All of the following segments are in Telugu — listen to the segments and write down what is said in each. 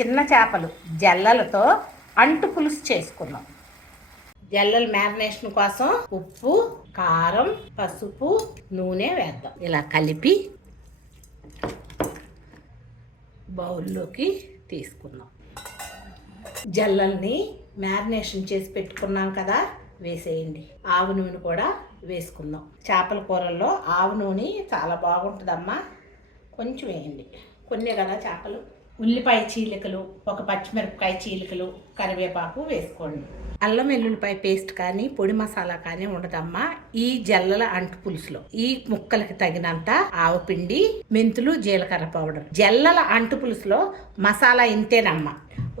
చిన్న చేపలు జల్లలతో అంటు పులుసు చేసుకున్నాం. జల్లల మ్యారినేషన్ కోసం ఉప్పు కారం పసుపు నూనె వేద్దాం. ఇలా కలిపి బౌల్లోకి తీసుకున్నాం. జల్లల్ని మ్యారినేషన్ చేసి పెట్టుకున్నాం కదా వేసేయండి. ఆవు నూనె కూడా వేసుకుందాం. చేపల కూరల్లో ఆవు నూనె చాలా బాగుంటుందమ్మా. కొంచెం వేయండి. కొన్ని కదా చేపలు. ఉల్లిపాయ చీలికలు ఒక పచ్చిమిరపకాయ చీలికలు కరివేపాకు వేసుకోండి. అల్లం వెల్లుల్లిపాయ పేస్ట్ కానీ పొడి మసాలా కానీ ఉండదమ్మా. ఈ జల్లల అంటు పులుసులో. ఈ ముక్కలకి తగినంత ఆవపిండి మెంతులు జీలకర్ర పౌడర్. జల్లల అంటు పులుసులో మసాలా ఇంతేనమ్మా.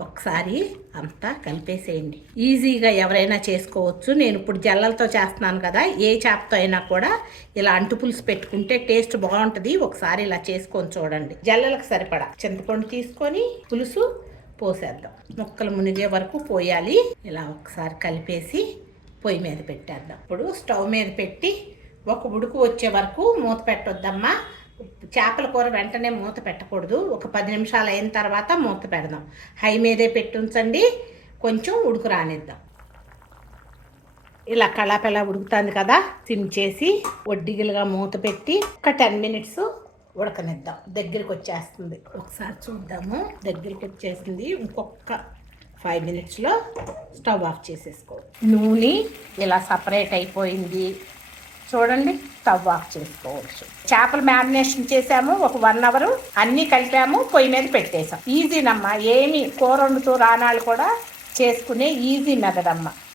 ఒకసారి అంతా కలిపేసేయండి. ఈజీగా ఎవరైనా చేసుకోవచ్చు. నేను ఇప్పుడు జల్లలతో చేస్తున్నాను కదా ఏ చేపతో అయినా కూడా ఇలా అంటు పులుసు పెట్టుకుంటే టేస్ట్ బాగుంటుంది. ఒకసారి ఇలా చేసుకొని చూడండి. జల్లలకు సరిపడా చింతపండు తీసుకొని పులుసు పోసేద్దాం. ముక్కలు మునిగే వరకు పోయాలి. ఇలా ఒకసారి కలిపేసి పొయ్యి మీద పెట్టేద్దాం. ఇప్పుడు స్టవ్ మీద పెట్టి ఒక ఉడుకు వచ్చే వరకు మూత పెట్టొద్దమ్మా. చేపల కూర వెంటనే మూత పెట్టకూడదు. ఒక పది నిమిషాలు అయిన తర్వాత మూత పెడదాం. హై మీదే పెట్టి ఉంచండి కొంచెం ఉడుకు రానిద్దాం. ఇలా కళాపెలా ఉడుకుతుంది కదా సిమ్ చేసి మూత పెట్టి ఒక టెన్ మినిట్స్ ఉడకనిద్దాం. దగ్గరికి వచ్చేస్తుంది. ఒకసారి చూద్దాము. దగ్గరికి వచ్చేసింది. ఇంకొక ఫైవ్ మినిట్స్లో స్టవ్ ఆఫ్ చేసేసుకో. నూనె ఇలా సపరేట్ అయిపోయింది. చూడండి స్టవ్ ఆఫ్ చేసుకోవచ్చు. చేపలు మ్యారినేషన్ చేసాము ఒక వన్ అవర్. అన్నీ కలిపాము పొయ్యి మీద పెట్టేసాం ఈజీనమ్మా ఏమి కూర వండుతూ రాణాలు కూడా చేసుకునే ఈజీ మెథడ్